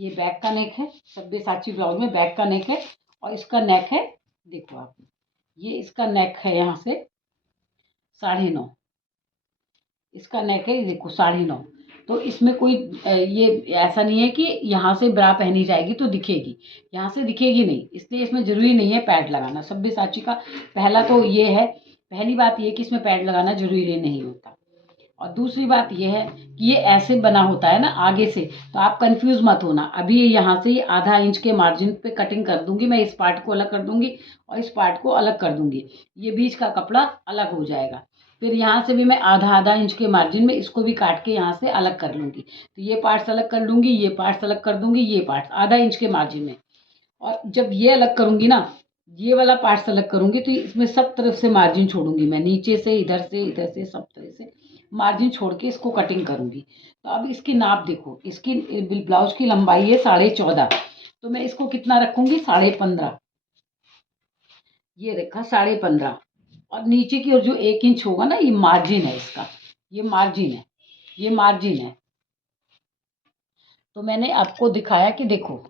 ये बैक का नेक है, सब्यसाची ब्लाउज में बैक का नेक है और इसका नेक है, देखो आप, ये इसका नेक है यहाँ से 9.5, इसका नेक है, देखो 9.5। तो इसमें कोई ये ऐसा नहीं है कि यहाँ से ब्रा पहनी जाएगी तो दिखेगी, यहाँ से दिखेगी नहीं, इसलिए इसमें ज़रूरी नहीं है पैड लगाना। सब्यसाची का पहला तो ये है, पहली बात ये कि इसमें पैड लगाना ज़रूरी नहीं होता। और दूसरी बात ये है कि ये ऐसे बना होता है ना आगे से, तो आप कंफ्यूज मत होना। अभी यहाँ से आधा इंच के मार्जिन पे कटिंग कर दूंगी मैं, इस पार्ट को अलग कर दूंगी और इस पार्ट को अलग कर दूंगी, ये बीच का कपड़ा अलग हो जाएगा। फिर यहाँ से भी मैं आधा इंच के मार्जिन में इसको भी काट के यहाँ से अलग कर लूँगी। तो ये पार्ट्स अलग कर लूँगी, ये पार्ट्स अलग कर दूँगी, ये पार्ट्स आधा इंच के मार्जिन में। और जब ये अलग करूँगी ना, ये वाला पार्ट्स अलग करूँगी, तो इसमें सब तरफ से मार्जिन छोड़ूंगी मैं, नीचे से, इधर से सब तरह से मार्जिन छोड़ के इसको कटिंग करूँगी। तो अब इसकी नाप देखो, इसकी ब्लाउज की लंबाई है 14.5, तो मैं इसको कितना रखूँगी 15.5, ये रखा 15.5। और नीचे की ओर जो 1 इंच होगा ना, ये मार्जिन है इसका, ये मार्जिन है, ये मार्जिन है। तो मैंने आपको दिखाया कि देखो,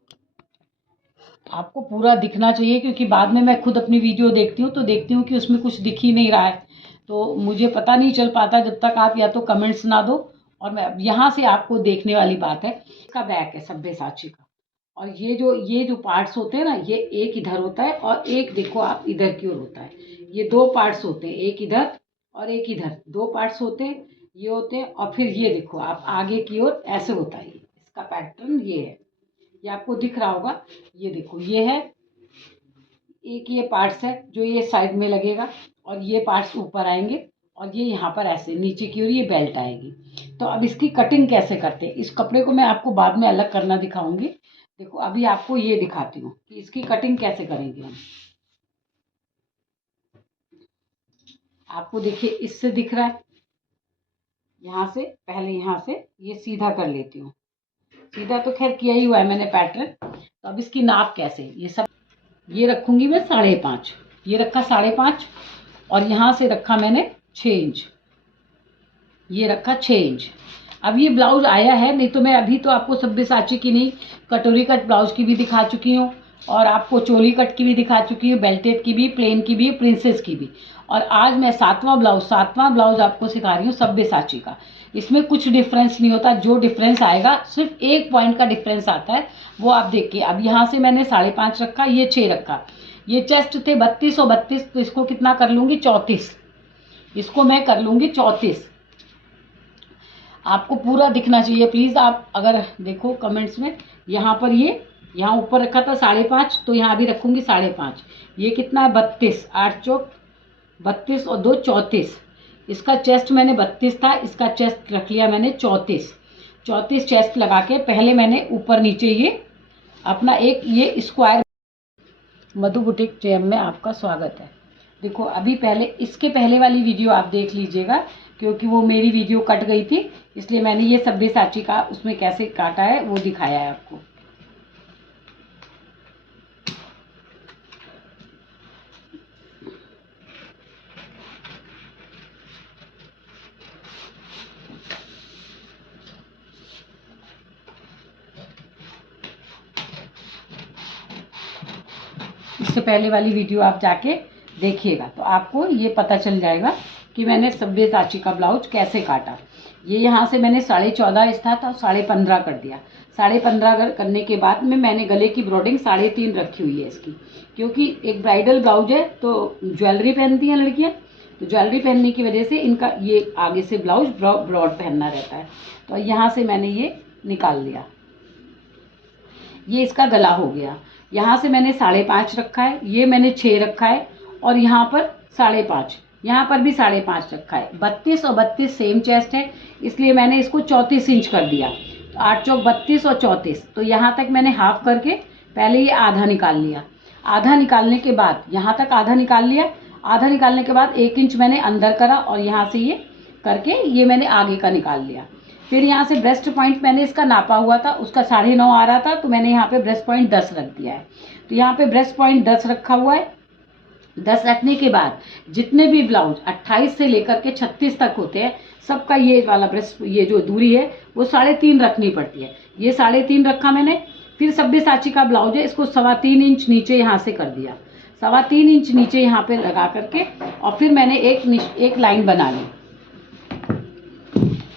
आपको पूरा दिखना चाहिए, क्योंकि बाद में मैं खुद अपनी वीडियो देखती हूँ तो देखती हूँ कि उसमें कुछ दिख ही नहीं रहा है, तो मुझे पता नहीं चल पाता जब तक आप या तो कमेंट्स ना दो। और मैं यहाँ से आपको देखने वाली बात है, इसका बैक है सब्यसाची का, और ये जो पार्ट्स होते हैं ना, ये एक इधर होता है और एक देखो आप इधर की ओर होता है। ये 2 पार्ट्स होते हैं, एक इधर और एक इधर, 2 पार्ट्स होते हैं, ये होते हैं। और फिर ये देखो आप आगे की ओर ऐसे होता है, इसका पैटर्न ये है, ये आपको दिख रहा होगा। ये देखो, ये है एक, ये पार्ट्स है जो ये साइड में लगेगा और ये पार्ट्स ऊपर आएंगे और ये यहाँ पर ऐसे नीचे की ओर ये बेल्ट आएगी। तो अब इसकी कटिंग कैसे करते हैं, इस कपड़े को मैं आपको बाद में अलग करना दिखाऊंगी। देखो अभी आपको ये दिखाती हूँ कि इसकी कटिंग कैसे करेंगे हम। आपको देखिए इससे दिख रहा है, यहाँ से पहले यहाँ से ये सीधा कर लेती हूँ, सीधा तो खैर किया ही हुआ है मैंने पैटर्न। तो अब इसकी नाप कैसे, ये सब ये रखूंगी मैं 5.5, ये रखा 5.5 और यहाँ से रखा मैंने 6 इंच, ये रखा 6 इंच। अब ये ब्लाउज आया है, नहीं तो मैं अभी तो आपको सब्यसाची की नहीं, कटोरी कट ब्लाउज की भी दिखा चुकी हूँ और आपको चोली कट की भी दिखा चुकी हूँ, बेल्टेड की भी, प्लेन की भी, प्रिंसेस की भी। और आज मैं 7वां ब्लाउज आपको सिखा रही हूँ सब्यसाची का। इसमें कुछ डिफरेंस नहीं होता, जो डिफरेंस आएगा सिर्फ 1 पॉइंट का डिफरेंस आता है, वो आप देखिए। अब यहाँ से मैंने 5.5 रखा, ये 6 रखा, ये चेस्ट थे 32 और 32, तो इसको कितना कर लूँगी 34, इसको मैं कर लूँगी 34। आपको पूरा दिखना चाहिए प्लीज़। आप अगर देखो कमेंट्स में, यहाँ पर ये यहाँ ऊपर रखा था 5.5, तो यहाँ भी रखूँगी 5.5। ये कितना है 32, 8 चौक 32 और 2 34। इसका चेस्ट मैंने 32 था, इसका चेस्ट रख लिया मैंने 34 चेस्ट लगा के पहले मैंने ऊपर नीचे ये अपना एक ये स्क्वायर। मधु बुटीक चैम में आपका स्वागत है। देखो अभी पहले, इसके पहले वाली वीडियो आप देख लीजिएगा, क्योंकि वो मेरी वीडियो कट गई थी, इसलिए मैंने ये सब्यसाची का उसमें कैसे काटा है वो दिखाया है आपको। इससे पहले वाली वीडियो आप जाके देखिएगा तो आपको ये पता चल जाएगा कि मैंने सब्यसाची का ब्लाउज कैसे काटा। ये यहाँ से मैंने 14.5 था तो 15.5 कर दिया। 15.5 करने के बाद में मैंने गले की ब्रॉडिंग 3.5 रखी हुई है इसकी, क्योंकि एक ब्राइडल ब्लाउज है तो ज्वेलरी पहनती हैं लड़कियाँ, तो ज्वेलरी पहनने की वजह से इनका ये आगे से ब्लाउज ब्रॉड पहनना रहता है। तो यहाँ से मैंने ये निकाल लिया, ये इसका गला हो गया। यहाँ से मैंने 5.5 रखा है, ये मैंने 6 रखा है और यहाँ पर 5.5, यहाँ पर भी 5.5 रखा है। 32 और 32 सेम चेस्ट है, इसलिए मैंने इसको 34 इंच कर दिया। तो 8 चौक 32 और 34, तो यहाँ तक मैंने हाफ करके पहले ये आधा निकाल लिया। आधा निकालने के बाद यहाँ तक आधा निकाल लिया, आधा निकालने के बाद 1 इंच मैंने अंदर करा और यहाँ से ये करके ये मैंने आगे का निकाल लिया। फिर यहाँ से ब्रेस्ट पॉइंट मैंने इसका नापा हुआ था, उसका 9.5 आ रहा था, तो मैंने यहाँ पे ब्रेस्ट पॉइंट 10 रख दिया है। तो यहाँ पे ब्रेस्ट पॉइंट 10 रखा हुआ है। 10 रखने के बाद जितने भी ब्लाउज 28 से लेकर के 36 तक होते हैं, सबका ये वाला ब्रेस्ट, ये जो दूरी है वो 3.5 रखनी पड़ती है। ये 3.5 रखा मैंने। फिर सब्यसाची का ब्लाउज है, इसको 3.25 इंच नीचे यहाँ से कर दिया, 3.25 इंच नीचे यहाँ पे लगा करके, और फिर मैंने एक लाइन बना ली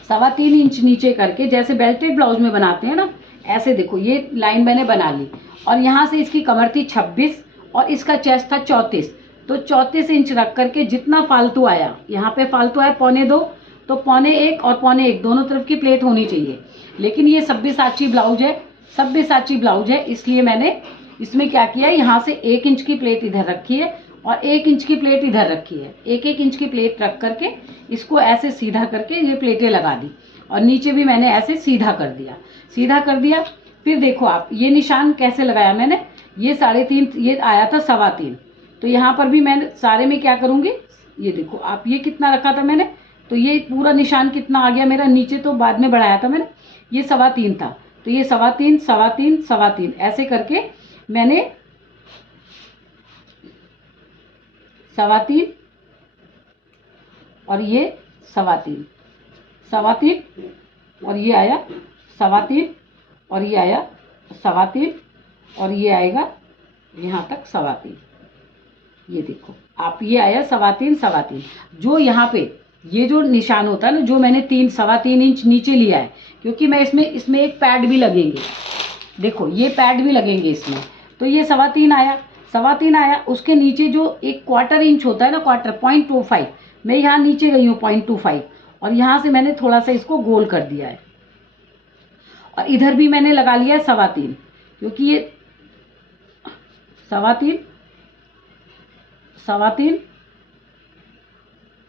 3.25 इंच नीचे करके, जैसे बेल्टेड ब्लाउज में बनाते हैं ना, ऐसे देखो ये लाइन मैंने बना ली। और यहाँ से इसकी कमर थी 26 और इसका चेस्ट था 34, तो 34 इंच रख करके जितना फालतू आया, यहाँ पे फालतू आया 1.25, तो 1.25 और 1.25 दोनों तरफ की प्लेट होनी चाहिए। लेकिन ये सब्यसाची ब्लाउज है, सब्यसाची ब्लाउज है, इसलिए मैंने इसमें क्या किया, यहाँ से 1 इंच की प्लेट इधर रखी है और 1 इंच की प्लेट इधर रखी है। 1-1 इंच की प्लेट रख करके इसको ऐसे सीधा करके ये प्लेटें लगा दी, और नीचे भी मैंने ऐसे सीधा कर दिया, सीधा कर दिया। फिर देखो आप ये निशान कैसे लगाया मैंने, ये 3.5 ये आया था 3.25, तो यहाँ पर भी मैं सारे में क्या करूँगी, ये देखो आप, ये कितना रखा था मैंने, तो ये पूरा निशान कितना आ गया मेरा, नीचे तो बाद में बढ़ाया था मैंने, ये 3.25 था, तो ये 3.25 3.25 3.25 ऐसे करके मैंने 3.25 और ये 3.25 3.25 और ये आया 3.25 और ये आया 3.25 और ये आएगा यहाँ तक 3.25। ये देखो आप, ये आया 3.25 3.25। जो यहाँ पे ये जो निशान होता है ना, जो मैंने 3.25 इंच नीचे लिया है, क्योंकि मैं इसमें एक पैड भी लगेंगे, देखो ये पैड भी लगेंगे इसमें, तो ये 3.25 आया, 3.25 आया। उसके नीचे जो 1/4 इंच होता है ना, 0.25, मैं यहाँ नीचे गई हूँ 0.25, और यहाँ से मैंने थोड़ा सा इसको गोल कर दिया है, और इधर भी मैंने लगा लिया है 3.25, क्योंकि ये 3.25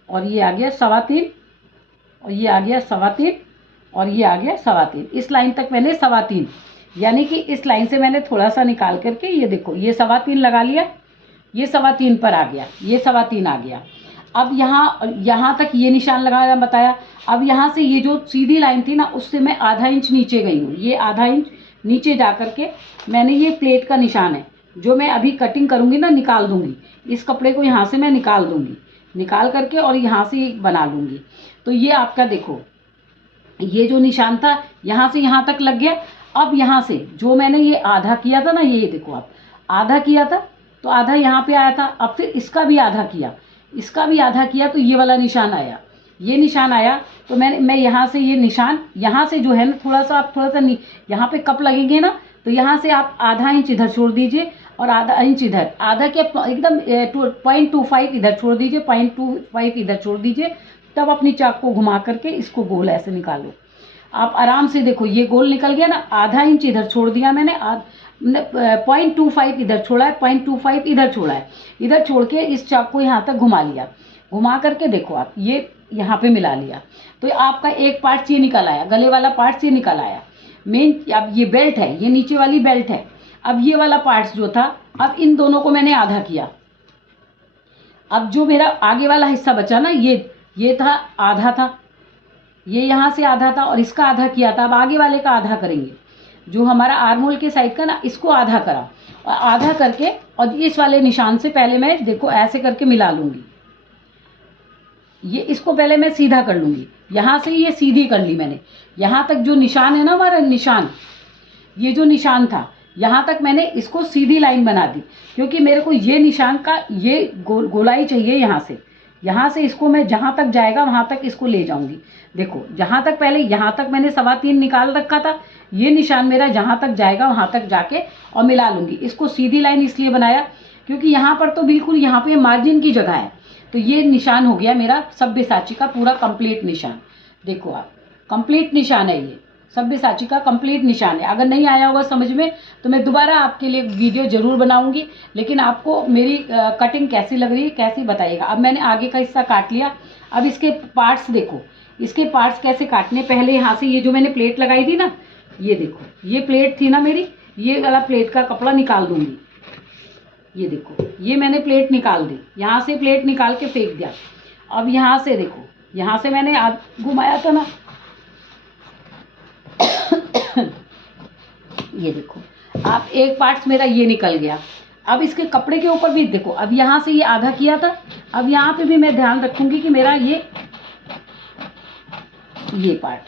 और ये आ गया 3.25 और ये आ गया 3.25 और ये आ गया 3.25। इस लाइन तक मैंने 3.25, यानी कि इस लाइन से मैंने थोड़ा सा निकाल करके ये देखो ये 3.25 लगा लिया, ये 3.25 पर आ गया, ये 3.25 आ गया। अब यहाँ तक ये निशान लगाया बताया। अब यहाँ से ये जो सीधी लाइन थी ना, उससे मैं आधा इंच नीचे गई हूँ, ये आधा इंच नीचे जा करके मैंने ये प्लेट का निशान है, जो मैं अभी कटिंग करूँगी ना, निकाल दूँगी इस कपड़े को, यहाँ से मैं निकाल दूँगी, निकाल करके और यहाँ से बना लूँगी। तो ये आपका देखो, ये जो निशान था यहाँ से यहाँ तक लग गया। अब यहाँ से जो मैंने ये आधा किया था ना, ये देखो आप, आधा किया था तो आधा यहाँ पे आया था। अब फिर इसका भी आधा किया, इसका भी आधा किया, तो ये वाला निशान आया, ये निशान आया। तो मैं यहाँ से ये निशान, यहाँ से जो है ना, थोड़ा सा आप यहाँ पे कप लगेंगे ना, तो यहाँ से आप आधा इंच इधर छोड़ दीजिए और आधा इंच इधर, आधा क्या एकदम 0.25 इधर छोड़ दीजिए, 0.25 इधर छोड़ दीजिए। तब अपनी चाक को घुमा करके इसको गोल ऐसे निकालो। आप आराम से देखो, ये गोल निकल गया ना, आधा इंच इधर छोड़ दिया मैंने, 0.25 इधर छोड़ा है, 0.25 इधर छोड़ा है, इधर छोड़ के इस चाक को यहाँ तक घुमा लिया। घुमा करके देखो आप, ये यहाँ पे मिला लिया, तो आपका एक पार्ट ये निकल आया, गले वाला पार्ट ये निकल आया मेन। अब ये बेल्ट है, ये नीचे वाली बेल्ट है। अब ये वाला पार्ट जो था, अब इन दोनों को मैंने आधा किया। अब जो मेरा आगे वाला हिस्सा बचा ना, ये था, आधा था, ये यहाँ से आधा था और इसका आधा किया था। अब आगे वाले का आधा करेंगे, जो हमारा आर्महोल के साइड का ना, इसको आधा करा, और आधा करके और इस वाले निशान से पहले मैं देखो ऐसे करके मिला लूँगी। ये इसको पहले मैं सीधा कर लूँगी, यहाँ से ये सीधी कर ली मैंने। यहाँ तक जो निशान है ना, हमारा निशान, ये जो निशान था, यहाँ तक मैंने इसको सीधी लाइन बना दी, क्योंकि मेरे को ये निशान का ये गोलाई चाहिए। यहाँ से इसको मैं जहाँ तक जाएगा वहाँ तक इसको ले जाऊँगी। देखो जहाँ तक पहले यहाँ तक मैंने 3.25 निकाल रखा था, ये निशान मेरा जहाँ तक जाएगा वहाँ तक जाके और मिला लूँगी। इसको सीधी लाइन इसलिए बनाया क्योंकि यहाँ पर तो बिल्कुल यहाँ पे मार्जिन की जगह है। तो ये निशान हो गया मेरा सब्यसाची का पूरा कंप्लीट निशान। देखो आप, कंप्लीट निशान है, ये सब्यसाची का कंप्लीट निशान है। अगर नहीं आया होगा समझ में तो मैं दोबारा आपके लिए वीडियो जरूर बनाऊंगी, लेकिन आपको मेरी कटिंग कैसी लग रही है कैसी बताइएगा। अब मैंने आगे का हिस्सा काट लिया। अब इसके पार्ट्स देखो, इसके पार्ट्स कैसे काटने। पहले यहाँ से ये जो मैंने प्लेट लगाई थी ना, ये देखो ये प्लेट थी ना मेरी, ये वाला प्लेट का कपड़ा निकाल दूंगी। ये देखो ये मैंने प्लेट निकाल दी, यहाँ से प्लेट निकाल के फेंक दिया। अब यहाँ से देखो, यहाँ से मैंने घुमाया था ना, ये देखो आप, एक पार्ट मेरा ये निकल गया। अब इसके कपड़े के ऊपर भी देखो, अब यहाँ से ये आधा किया था, अब यहाँ पे भी मैं ध्यान रखूंगी कि मेरा ये पार्ट,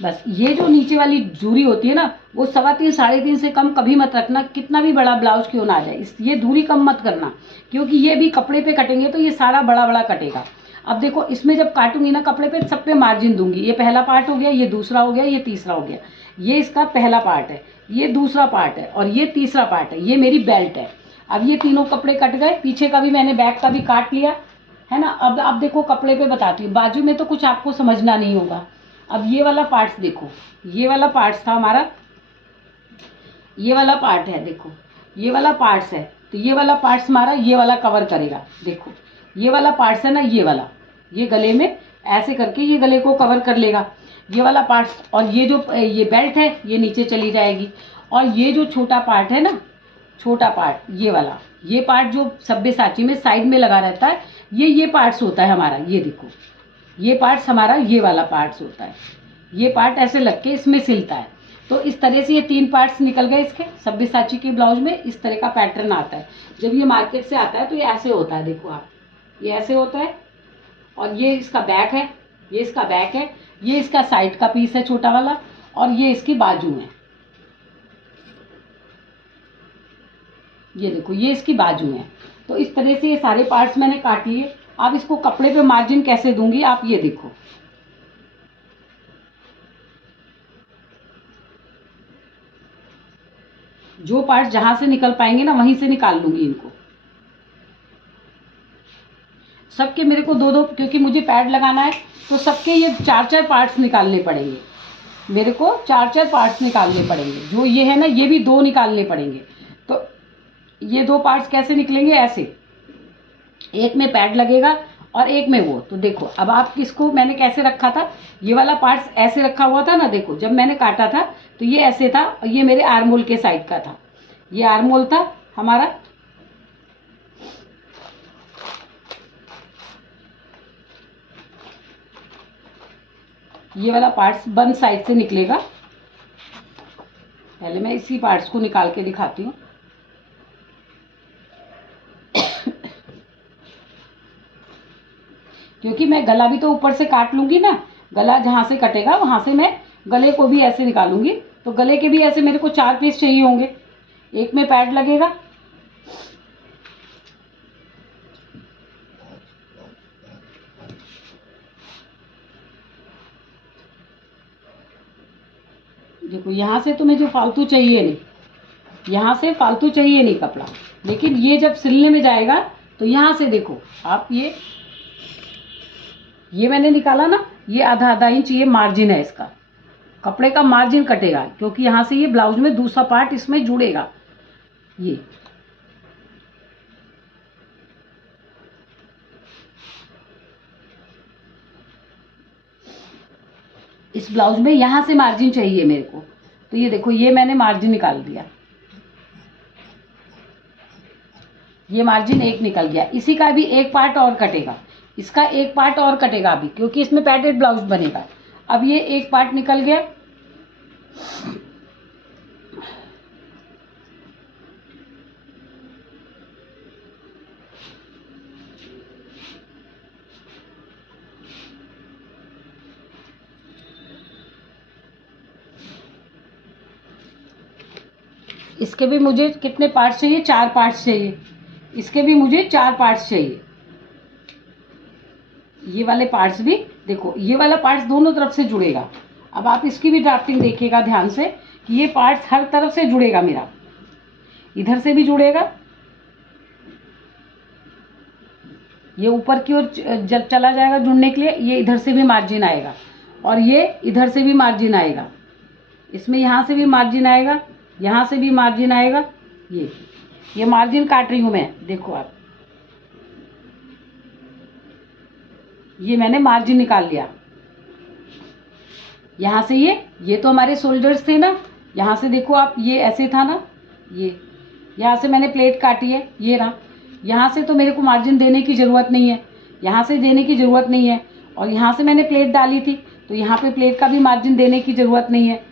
बस ये जो नीचे वाली दूरी होती है ना, वो 3.25 3.5 से कम कभी मत रखना, कितना भी बड़ा ब्लाउज क्यों ना आ जाए। ये दूरी कम मत करना, क्योंकि ये भी कपड़े पे कटेंगे तो ये सारा बड़ा बड़ा कटेगा। अब देखो इसमें जब काटूंगी ना कपड़े पे, सब पे मार्जिन दूंगी। ये पहला पार्ट हो गया, ये दूसरा हो गया, ये तीसरा हो गया। ये इसका पहला पार्ट है, ये दूसरा पार्ट है और ये तीसरा पार्ट है। ये मेरी बेल्ट है। अब ये तीनों कपड़े कट गए, पीछे का भी मैंने बैक का भी काट लिया है ना। अब देखो कपड़े पे बताती हूँ, बाजू में तो कुछ आपको समझना नहीं होगा। अब ये वाला पार्ट्स देखो, ये वाला पार्ट्स था हमारा, ये वाला पार्ट है, देखो ये वाला पार्ट्स है। तो ये वाला पार्ट्स हमारा ये वाला कवर करेगा। देखो ये वाला पार्ट्स है ना, ये वाला, ये गले में ऐसे करके ये गले को कवर कर लेगा, ये वाला पार्ट्स। और ये जो ये बेल्ट है ये नीचे चली जाएगी। और ये जो छोटा पार्ट है ना, छोटा पार्ट ये वाला, ये पार्ट जो सब्यसाची में साइड में लगा रहता है, ये पार्ट्स होता है हमारा। ये देखो ये पार्ट्स हमारा ये वाला पार्ट्स होता है। ये पार्ट ऐसे लग के इसमें सिलता है। तो इस तरह से ये 3 पार्ट्स निकल गए इसके। सब्यसाची के ब्लाउज में इस तरह का पैटर्न आता है। जब ये मार्केट से आता है तो ये ऐसे होता है, देखो आप, ये ऐसे होता है। और ये इसका बैक है, ये इसका बैक है, ये इसका साइड का पीस है छोटा वाला, और ये इसकी बाजू है। ये देखो ये इसकी बाजू है। तो इस तरह से ये सारे पार्ट्स मैंने काट लिए। अब इसको कपड़े पे मार्जिन कैसे दूंगी, आप ये देखो। जो पार्ट जहां से निकल पाएंगे ना वहीं से निकाल लूंगी इनको। सबके मेरे को 2-2, क्योंकि मुझे पैड लगाना है तो सबके ये 4-4 पार्ट्स निकालने पड़ेंगे। मेरे को 4-4 पार्ट्स निकालने पड़ेंगे। जो ये है ना, ये भी 2 निकालने पड़ेंगे। तो ये 2 पार्ट्स कैसे निकलेंगे, ऐसे, एक में पैड लगेगा और एक में वो। तो देखो अब आप किसको मैंने कैसे रखा था, ये वाला पार्ट्स ऐसे रखा हुआ था ना, देखो जब मैंने काटा था तो ये ऐसे था, और ये मेरे आर्मोल के साइड का था। ये आर्मोल था हमारा। ये वाला पार्ट्स बंद साइड से निकलेगा। पहले मैं इसी पार्ट्स को निकाल के दिखाती हूँ। क्योंकि मैं गला भी तो ऊपर से काट लूंगी ना, गला जहां से कटेगा वहां से मैं गले को भी ऐसे निकालूंगी। तो गले के भी ऐसे मेरे को 4 पीस चाहिए होंगे। एक में पैड लगेगा, देखो यहाँ से तो मुझे फालतू चाहिए नहीं, यहाँ से फालतू चाहिए नहीं कपड़ा। लेकिन ये जब सिलने में जाएगा तो यहाँ से देखो आप, ये मैंने निकाला ना, ये आधा इंच ये मार्जिन है इसका, कपड़े का मार्जिन कटेगा। क्योंकि यहाँ से ये ब्लाउज में दूसरा पार्ट इसमें जुड़ेगा। ये इस ब्लाउज में यहाँ से मार्जिन चाहिए मेरे को। तो ये देखो ये मैंने मार्जिन निकाल दिया, ये मार्जिन एक निकल गया। इसी का भी एक पार्ट और कटेगा, इसका एक पार्ट और कटेगा अभी, क्योंकि इसमें पैडेड ब्लाउज बनेगा। अब ये एक पार्ट निकल गया। इसके भी मुझे कितने पार्ट्स चाहिए, 4 पार्ट्स चाहिए। इसके भी मुझे 4 पार्ट्स चाहिए। ये वाले पार्ट्स भी देखो, ये वाला पार्ट्स दोनों तरफ से जुड़ेगा। अब आप इसकी भी ड्राफ्टिंग देखिएगा ध्यान से कि ये पार्ट्स हर तरफ से जुड़ेगा मेरा। इधर से भी जुड़ेगा, ये ऊपर की ओर जब चला जाएगा जुड़ने के लिए, ये इधर से भी मार्जिन आएगा और ये इधर से भी मार्जिन आएगा। इसमें यहाँ से भी मार्जिन आएगा, यहाँ से भी मार्जिन आएगा। ये मार्जिन काट रही हूँ मैं, देखो आप, ये मैंने मार्जिन निकाल लिया। यहाँ से ये तो हमारे शोल्डर्स थे ना, यहाँ से देखो आप, ये ऐसे था ना, ये यहाँ से मैंने प्लेट काटी है, ये रहा। यहाँ से तो मेरे को मार्जिन देने की ज़रूरत नहीं है, यहाँ से देने की ज़रूरत नहीं है। और यहाँ से मैंने प्लेट डाली थी तो यहाँ पे प्लेट का भी मार्जिन देने की ज़रूरत नहीं है।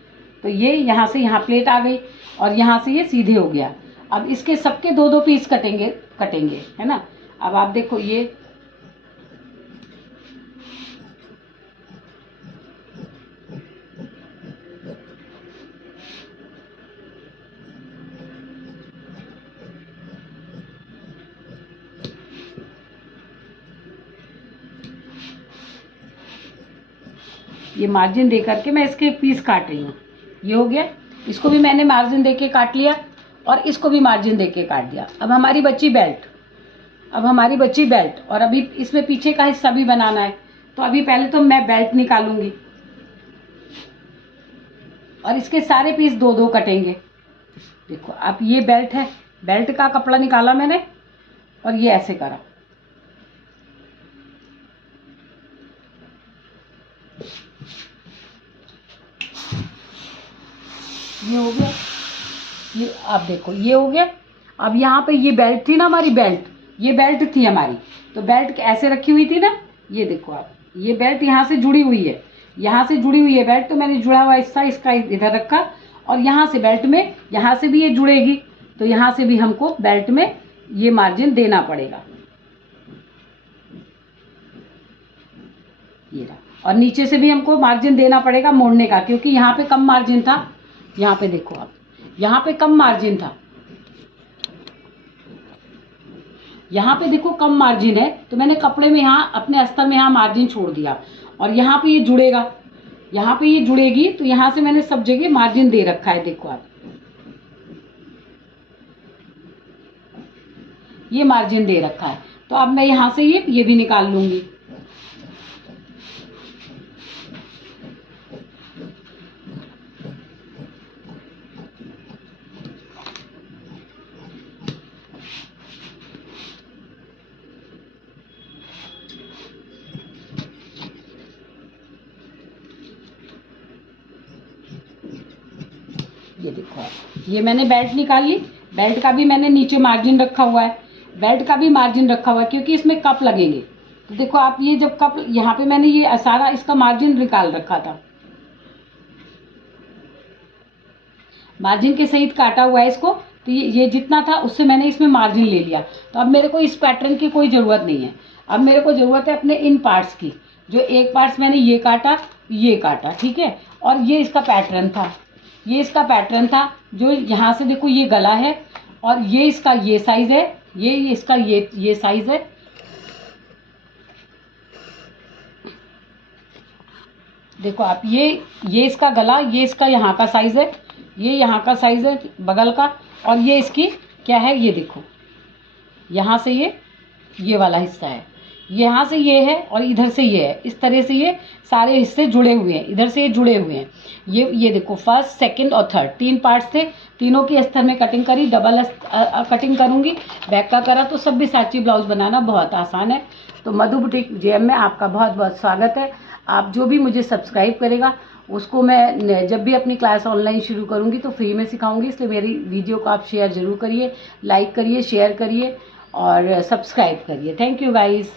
तो ये यहाँ से यहाँ प्लेट आ गई और यहाँ से ये सीधे हो गया। अब इसके सबके 2-2 पीस कटेंगे है ना। अब आप देखो ये मार्जिन दे करके मैं इसके पीस काट रही हूँ। ये हो गया, इसको भी मैंने मार्जिन दे के काट लिया और इसको भी मार्जिन दे के काट दिया। अब हमारी बची बेल्ट, और अभी इसमें पीछे का हिस्सा भी बनाना है। तो अभी पहले तो मैं बेल्ट निकालूंगी और इसके सारे पीस 2-2 कटेंगे। देखो अब ये बेल्ट है, बेल्ट का कपड़ा निकाला मैंने और ये ऐसे करा। ये हो गया, ये आप देखो ये हो गया। अब यहाँ पे ये बेल्ट थी ना हमारी, ये बेल्ट थी हमारी, तो बेल्ट ऐसे रखी हुई थी ना। ये देखो आप, ये बेल्ट यहाँ से जुड़ी हुई है, यहाँ से जुड़ी हुई है बेल्ट। तो मैंने जुड़ा हुआ हिस्सा इसका इधर रखा और यहाँ से बेल्ट में, यहाँ से भी ये जुड़ेगी, तो यहाँ से भी हमको बेल्ट में ये मार्जिन देना पड़ेगा। ये रहा, और नीचे से भी हमको मार्जिन देना पड़ेगा मोड़ने का, क्योंकि यहाँ पे कम मार्जिन था। यहाँ पे देखो आप, यहाँ पे कम मार्जिन था, यहाँ पे देखो कम मार्जिन है, तो मैंने कपड़े में यहाँ अपने अस्तर में यहाँ मार्जिन छोड़ दिया। और यहाँ पे ये जुड़ेगा, यहाँ पे ये जुड़ेगी, तो यहाँ से मैंने सब जगह मार्जिन दे रखा है। देखो आप, ये मार्जिन दे रखा है। तो अब मैं यहाँ से ये भी निकाल लूंगी। ये देखो आप, ये मैंने बेल्ट निकाल ली। बेल्ट का भी मैंने नीचे मार्जिन रखा हुआ है, बेल्ट का भी मार्जिन रखा हुआ है, क्योंकि इसमें कप लगेंगे। तो देखो आप, ये जब कप, यहाँ पे मैंने ये सारा इसका मार्जिन निकाल रखा था, मार्जिन के सहित काटा हुआ है इसको। तो ये जितना था उससे मैंने इसमें मार्जिन ले लिया। तो अब मेरे को इस पैटर्न की कोई ज़रूरत नहीं है। अब मेरे को ज़रूरत है अपने इन पार्ट्स की। जो एक पार्ट्स मैंने ये काटा, ठीक है। और ये इसका पैटर्न था, ये इसका पैटर्न था। जो यहाँ से देखो ये गला है, और ये इसका ये साइज़ है, ये इसका ये साइज़ है। देखो आप, ये इसका गला, ये इसका यहाँ का साइज़ है, ये यहाँ का साइज़ है बगल का, और ये इसकी क्या है, ये देखो यहाँ से ये वाला हिस्सा है, यहाँ से ये है और इधर से ये है। इस तरह से ये सारे हिस्से जुड़े हुए हैं, इधर से ये जुड़े हुए हैं। ये देखो, फर्स्ट, सेकंड और थर्ड 3 पार्ट्स थे। तीनों की अस्तर में कटिंग करी, डबल कटिंग करूँगी, बैक का करा। तो सब्यसाची ब्लाउज बनाना बहुत आसान है। तो मधु बुटीक जेएम में आपका बहुत बहुत स्वागत है। आप जो भी मुझे सब्सक्राइब करेगा उसको मैं जब भी अपनी क्लास ऑनलाइन शुरू करूँगी तो फ्री में सिखाऊंगी। इसलिए मेरी वीडियो को आप शेयर ज़रूर करिए, लाइक करिए, शेयर करिए और सब्सक्राइब करिए। Thank you guys.